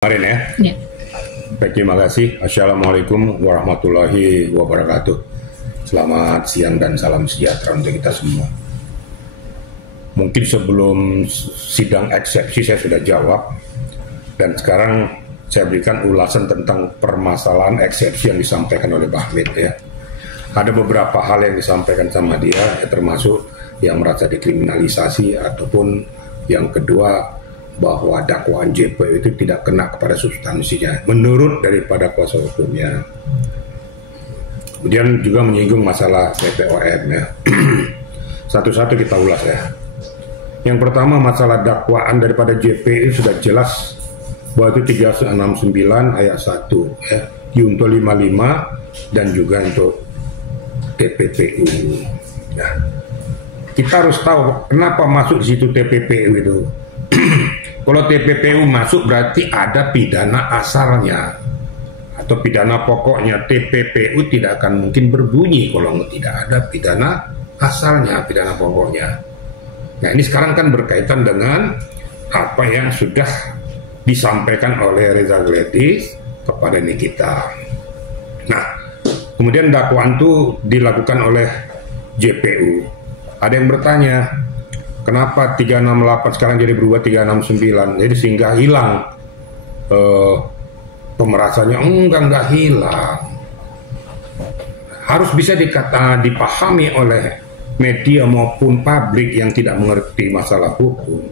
Kemarin ya. Ya. Baik, terima kasih. Assalamualaikum warahmatullahi wabarakatuh. Selamat siang dan salam sejahtera untuk kita semua. Mungkin sebelum sidang eksepsi saya sudah jawab, dan sekarang saya berikan ulasan tentang permasalahan eksepsi yang disampaikan oleh Pak Ahmed ya. Ada beberapa hal yang disampaikan sama dia, ya, termasuk yang merasa dikriminalisasi, ataupun yang kedua bahwa dakwaan JP itu tidak kena kepada substansinya menurut daripada kuasa hukumnya. Kemudian juga menyinggung masalah BPOM ya. Satu-satu kita ulas ya. Yang pertama, masalah dakwaan daripada JP itu sudah jelas bahwa itu 369 ayat 1 ya, Junto 55 dan juga untuk TPPU. Nah, kita harus tahu kenapa masuk di situ TPPU itu. Kalau TPPU masuk berarti ada pidana asalnya atau pidana pokoknya. TPPU tidak akan mungkin berbunyi kalau tidak ada pidana asalnya, pidana pokoknya. Nah, ini sekarang kan berkaitan dengan apa yang sudah disampaikan oleh Reza Gledis kepada Nikita. Nah, kemudian dakwaan itu dilakukan oleh JPU. Ada yang bertanya, kenapa 368 sekarang jadi berubah 369? Jadi sehingga hilang pemerasannya. Enggak hilang. Harus bisa dipahami oleh media maupun publik yang tidak mengerti masalah hukum.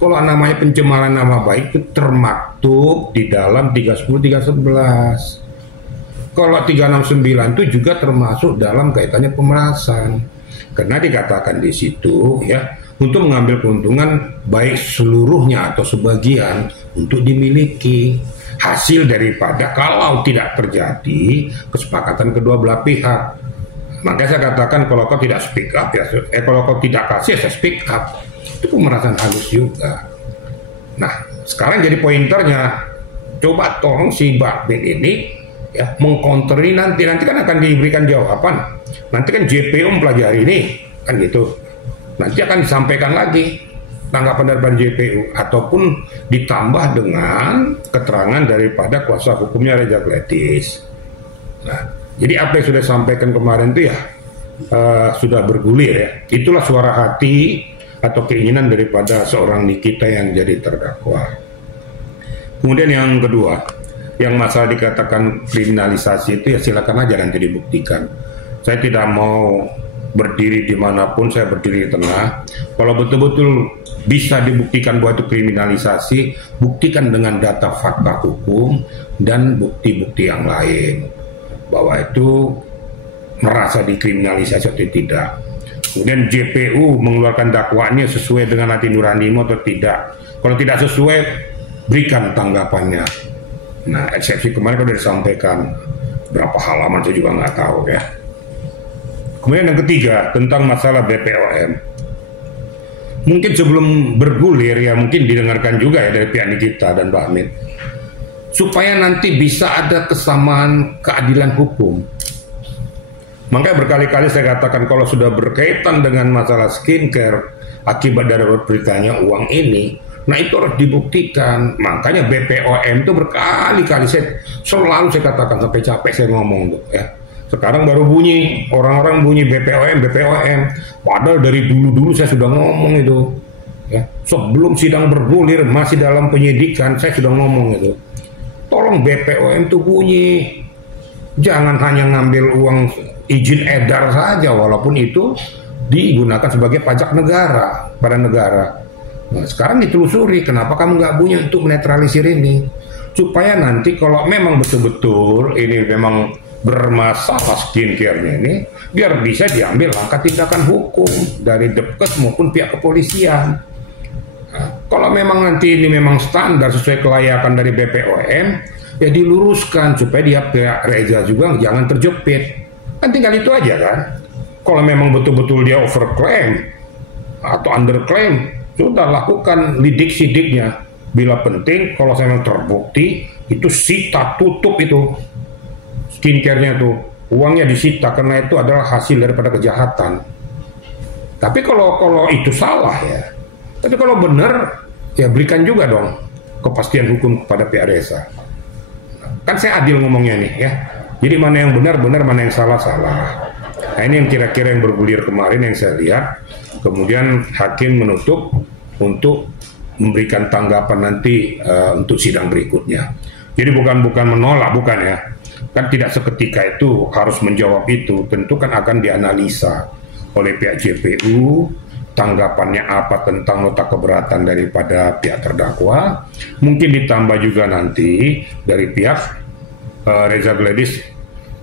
Kalau namanya pencemaran nama baik itu termaktub di dalam 310, 311. Kalau 369 itu juga termasuk dalam kaitannya pemerasan. Karena dikatakan di situ ya, untuk mengambil keuntungan baik seluruhnya atau sebagian untuk dimiliki hasil daripada kalau tidak terjadi kesepakatan kedua belah pihak. Makanya saya katakan kalau kau tidak speak up ya, kalau kau tidak kasih saya speak up. Itu pemerasan halus juga. Nah, sekarang jadi pointernya, coba tolong si Bakmin ini ya mengkonteri nanti kan akan diberikan jawaban. Nanti kan JPU mempelajari ini kan gitu. Nanti akan disampaikan lagi tanggapan dari JPU ataupun ditambah dengan keterangan daripada kuasa hukumnya Reza Gledis. Nah, jadi apa yang sudah disampaikan kemarin itu ya sudah bergulir ya. Itulah suara hati atau keinginan daripada seorang Nikita yang jadi terdakwa. Kemudian yang kedua, yang masalah dikatakan kriminalisasi itu ya silakan aja nanti dibuktikan. Saya tidak mau berdiri dimanapun, saya berdiri di tengah. Kalau betul-betul bisa dibuktikan bahwa itu kriminalisasi, buktikan dengan data fakta hukum dan bukti-bukti yang lain bahwa itu merasa dikriminalisasi atau tidak. Kemudian JPU mengeluarkan dakwaannya sesuai dengan hati nuranimu atau tidak. Kalau tidak sesuai, berikan tanggapannya. Nah, eksepsi kemarin sudah disampaikan berapa halaman saya juga nggak tahu ya. Kemudian yang ketiga tentang masalah BPOM. Mungkin sebelum bergulir ya mungkin didengarkan juga ya dari pihak Nikita dan Pak Ahmed. Supaya nanti bisa ada kesamaan keadilan hukum. Makanya berkali-kali saya katakan kalau sudah berkaitan dengan masalah skincare akibat dari beritanya uang ini, nah itu harus dibuktikan. Makanya BPOM itu berkali-kali saya katakan sampai capek saya ngomong tuh ya. Sekarang baru bunyi, orang-orang bunyi BPOM. Padahal dari dulu-dulu saya sudah ngomong itu. Ya. Sebelum sidang bergulir, masih dalam penyidikan, saya sudah ngomong itu. Tolong BPOM itu bunyi. Jangan hanya ngambil uang izin edar saja, walaupun itu digunakan sebagai pajak negara, pada negara. Nah, sekarang ditelusuri, kenapa kamu nggak bunyi untuk menetralisir ini? Supaya nanti kalau memang betul-betul ini memang bermasalah skincare-nya ini, biar bisa diambil langkah tindakan hukum dari Depkes maupun pihak kepolisian. Nah, kalau memang nanti ini memang standar sesuai kelayakan dari BPOM, ya diluruskan supaya dia pihak Reza juga jangan terjepit. Kan tinggal itu aja kan. Kalau memang betul-betul dia overclaim atau underclaim, sudah lakukan lidik-sidiknya. Bila penting, kalau saya memang terbukti, itu sita tutup itu skincare-nya tuh, uangnya disita karena itu adalah hasil daripada kejahatan. Tapi kalau itu salah ya, tapi kalau benar ya berikan juga dong kepastian hukum kepada pihak Reza. Kan saya adil ngomongnya nih ya. Jadi mana yang benar, mana yang salah. Nah ini yang kira-kira yang bergulir kemarin yang saya lihat. Kemudian hakim menutup untuk memberikan tanggapan nanti untuk sidang berikutnya. Jadi bukan menolak, bukan ya. Kan tidak seketika itu harus menjawab itu. Tentu kan akan dianalisa oleh pihak JPU, tanggapannya apa tentang nota keberatan daripada pihak terdakwa. Mungkin ditambah juga nanti dari pihak Reza Gladys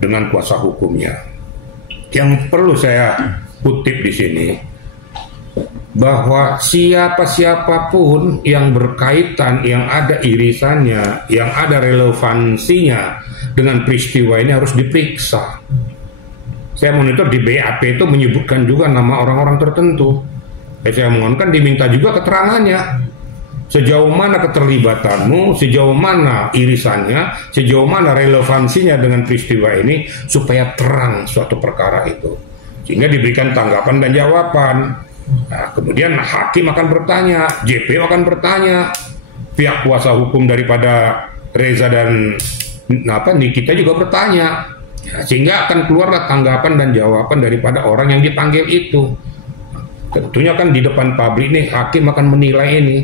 dengan kuasa hukumnya. Yang perlu saya kutip di sini, bahwa siapapun yang berkaitan, yang ada irisannya, yang ada relevansinya dengan peristiwa ini harus diperiksa. Saya monitor di BAP itu menyebutkan juga nama orang-orang tertentu. Saya mohonkan diminta juga keterangannya. Sejauh mana keterlibatanmu, sejauh mana irisannya, sejauh mana relevansinya dengan peristiwa ini, supaya terang suatu perkara itu. Sehingga diberikan tanggapan dan jawaban. Nah, kemudian hakim akan bertanya, JPU akan bertanya, pihak kuasa hukum daripada Reza dan Nikita juga bertanya. Nah, sehingga akan keluarlah tanggapan dan jawaban daripada orang yang dipanggil itu. Tentunya kan di depan publik nih, hakim akan menilai ini.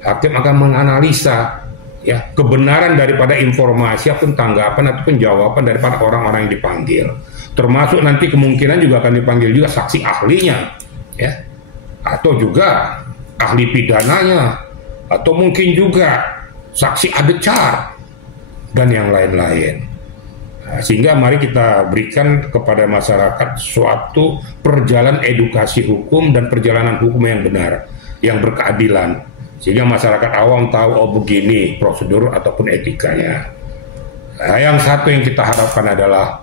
Hakim akan menganalisa ya kebenaran daripada informasi ataupun tanggapan ataupun jawaban daripada orang-orang yang dipanggil. Termasuk nanti kemungkinan juga akan dipanggil juga saksi ahlinya, ya, atau juga ahli pidananya, atau mungkin juga saksi adecar dan yang lain-lain. Nah, sehingga mari kita berikan kepada masyarakat suatu perjalanan edukasi hukum dan perjalanan hukum yang benar, yang berkeadilan. Sehingga masyarakat awam tahu, oh begini prosedur ataupun etikanya. Nah, yang satu yang kita harapkan adalah,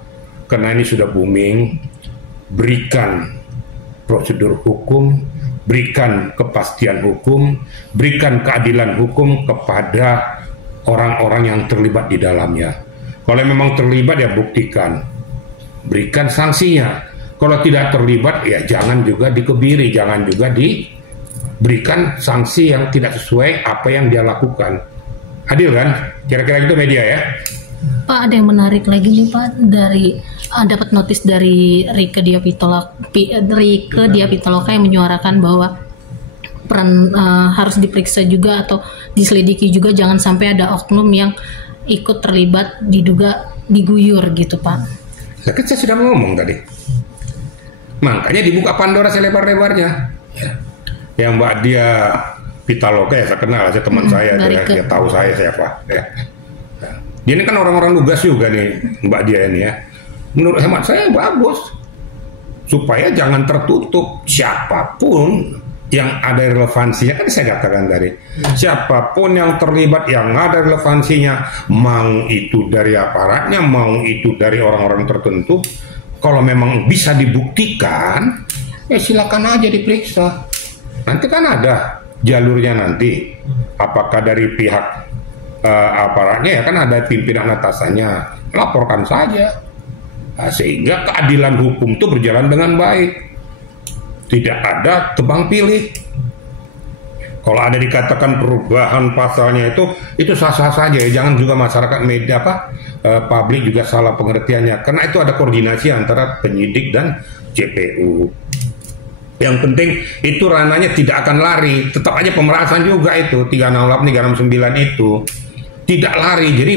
karena ini sudah booming, berikan prosedur hukum, berikan kepastian hukum, berikan keadilan hukum kepada orang-orang yang terlibat di dalamnya. Kalau memang terlibat ya buktikan, berikan sanksinya. Kalau tidak terlibat ya jangan juga dikebiri, jangan juga berikan sanksi yang tidak sesuai apa yang dia lakukan. Adil kan? Kira-kira itu media ya. Pak, ada yang menarik lagi nih Pak, dari dapat notis dari Rieke Diah Pitaloka yang menyuarakan bahwa peran harus diperiksa juga atau diselidiki juga, jangan sampai ada oknum yang ikut terlibat diduga diguyur gitu Pak. Nah, kan saya sudah ngomong tadi. Makanya dibuka Pandora selebar-lebarnya. Ya. Yang Mbak Diah Pitaloka ya saya kenal, saya teman saya, dia tahu saya siapa. Ya. Dia ini kan orang-orang lugas juga nih Mbak Diah ini ya. Menurut hemat saya bagus, supaya jangan tertutup siapapun yang ada relevansinya. Kan saya katakan tadi, siapapun yang terlibat yang ada relevansinya, mau itu dari aparatnya, mau itu dari orang-orang tertentu, kalau memang bisa dibuktikan, ya silakan aja diperiksa. Nanti kan ada jalurnya nanti, apakah dari pihak aparatnya, ya kan ada pimpinan atasannya, laporkan saja. Nah, sehingga keadilan hukum itu berjalan dengan baik, tidak ada tebang pilih. Kalau ada dikatakan perubahan pasalnya itu sah-sah saja ya. Jangan juga masyarakat media publik juga salah pengertiannya, karena itu ada koordinasi antara penyidik dan JPU. Yang penting itu ranahnya tidak akan lari, tetap aja pemerasan juga itu 368, 369 itu tidak lari. Jadi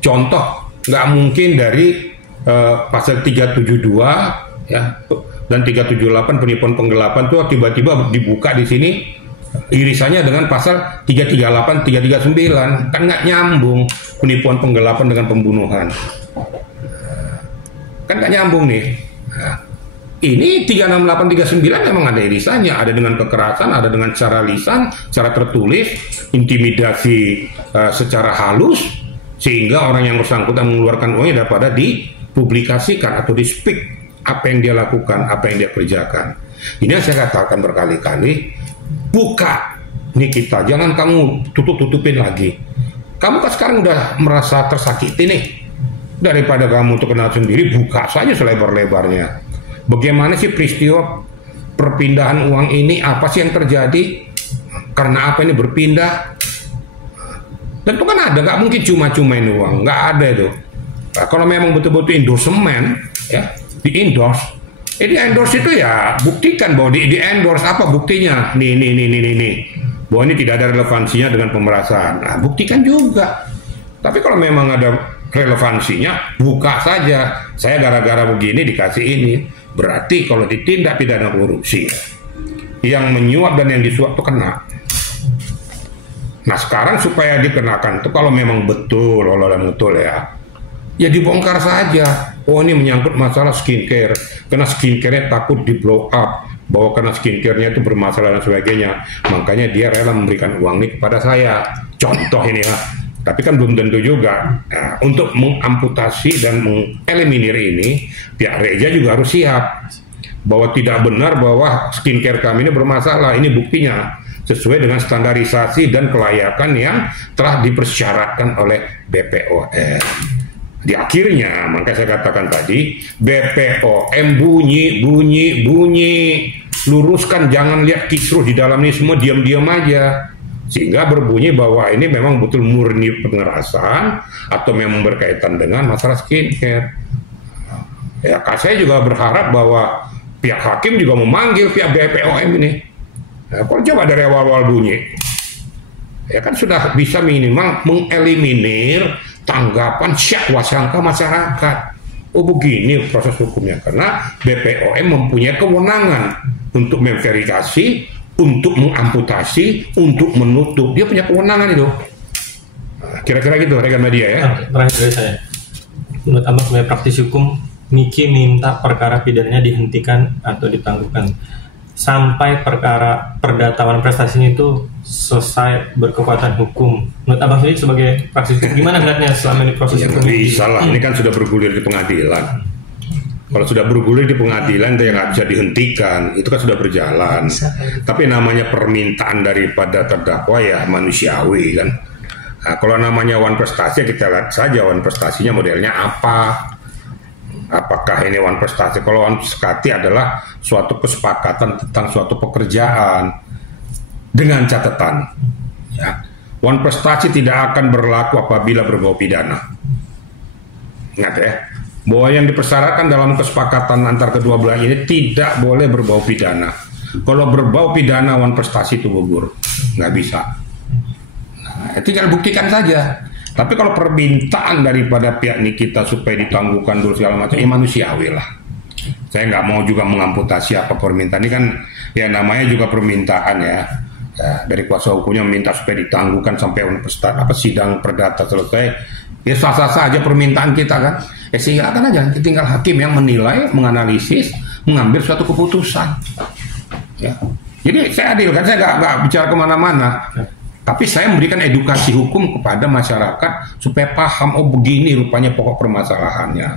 contoh, nggak mungkin dari pasal 372 ya dan 378 penipuan penggelapan tuh tiba-tiba dibuka di sini irisannya dengan pasal 338, 339, kan nggak nyambung penipuan penggelapan dengan pembunuhan, kan nggak nyambung nih. Nah, ini 368, 39 memang ada irisannya, ada dengan kekerasan, ada dengan cara lisan, cara tertulis, intimidasi secara halus, sehingga orang yang bersangkutan mengeluarkan uangnya daripada dipublikasikan atau di-speak apa yang dia lakukan, apa yang dia kerjakan. Ini yang saya katakan berkali-kali, buka nih kita, jangan kamu tutup-tutupin lagi. Kamu kan sekarang udah merasa tersakiti nih, daripada kamu terkenal sendiri, buka saja selebar-lebarnya. Bagaimana sih peristiwa perpindahan uang ini, apa sih yang terjadi, karena apa ini berpindah, Tentu kan ada, nggak mungkin cuma-cumain uang, nggak ada itu. Nah, kalau memang betul-betul endorsement, ya, di endorse, di endorse itu ya buktikan bahwa di endorse apa buktinya? Nih, bahwa ini tidak ada relevansinya dengan pemerasan. Nah, buktikan juga. Tapi kalau memang ada relevansinya, buka saja. Saya gara-gara begini dikasih ini. Berarti kalau ditindak pidana korupsi, yang menyuap dan yang disuap itu kena. Nah sekarang supaya dikenakan itu kalau memang betul, ya dibongkar saja. Oh ini menyangkut masalah skincare, karena skincare-nya takut di blow up, bahwa karena skincare-nya itu bermasalah dan sebagainya, makanya dia rela memberikan uang ini kepada saya. Contoh ini lah. Tapi kan belum tentu juga. Nah, untuk mengamputasi dan mengeliminir ini, pihak Reja juga harus siap bahwa tidak benar bahwa skincare kami ini bermasalah. Ini buktinya sesuai dengan standarisasi dan kelayakan yang telah dipersyaratkan oleh BPOM. Di akhirnya, makanya saya katakan tadi, BPOM bunyi, luruskan, jangan lihat kisruh di dalam ini semua, diam-diam aja. Sehingga berbunyi bahwa ini memang betul murni pengerasan atau memang berkaitan dengan masalah skincare. Ya, saya juga berharap bahwa pihak hakim juga memanggil pihak BPOM ini. Nah, kalau coba dari awal-awal bunyi, ya kan sudah bisa minimal mengeliminir tanggapan syakwa sangka masyarakat. Oh begini proses hukumnya, karena BPOM mempunyai kewenangan untuk memverifikasi, untuk mengamputasi, untuk menutup. Dia punya kewenangan itu. Nah, kira-kira gitu rekan media ya. Terakhir dari saya, menurut Abang sebagai praktisi hukum, Niki minta perkara pidananya dihentikan atau ditangguhkan sampai perkara perdatawan prestasinya itu selesai berkekuatan hukum. Menurut Abang sendiri sebagai praktisi hukum, gimana melihatnya selama ini proses hukum? Bisa lah, ini kan sudah bergulir di pengadilan. Kalau sudah bergulir di pengadilan itu yang nggak bisa dihentikan, itu kan sudah berjalan. Tapi namanya permintaan daripada terdakwa ya manusiawi kan. Nah, kalau namanya wan prestasi kita lihat saja wan prestasinya modelnya apa. Apakah ini wan prestasi? Kalau wan prestasi adalah suatu kesepakatan tentang suatu pekerjaan dengan catatan. Ya. Wan prestasi tidak akan berlaku apabila berbau pidana. Ingat ya. Bahwa yang dipersyaratkan dalam kesepakatan antar kedua belah ini tidak boleh berbau pidana. Kalau berbau pidana, wan prestasi itu gugur, nggak bisa. Nah, tinggal buktikan saja. Tapi kalau permintaan daripada pihak Nikita supaya ditangguhkan dulu segala macam, ya manusiawi lah. Saya nggak mau juga mengamputasi apa permintaan ini kan, ya namanya juga permintaan ya. Ya dari kuasa hukumnya meminta supaya ditangguhkan sampai sidang perdata selesai. Ya sah-sah saja permintaan kita kan. Sehingga akan aja tinggal hakim yang menilai, menganalisis, mengambil suatu keputusan. Ya. Jadi saya adil kan, saya nggak bicara kemana-mana. Tapi saya memberikan edukasi hukum kepada masyarakat supaya paham, oh begini rupanya pokok permasalahannya.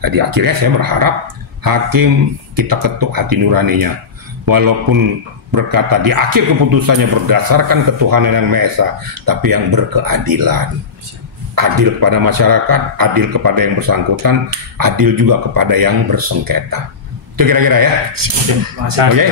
Jadi akhirnya saya berharap hakim kita ketuk hati nuraninya. Walaupun berkata di akhir keputusannya berdasarkan ketuhanan yang Maha Esa, tapi yang berkeadilan. Adil kepada masyarakat, adil kepada yang bersangkutan, adil juga kepada yang bersengketa. Itu kira-kira ya. Oke.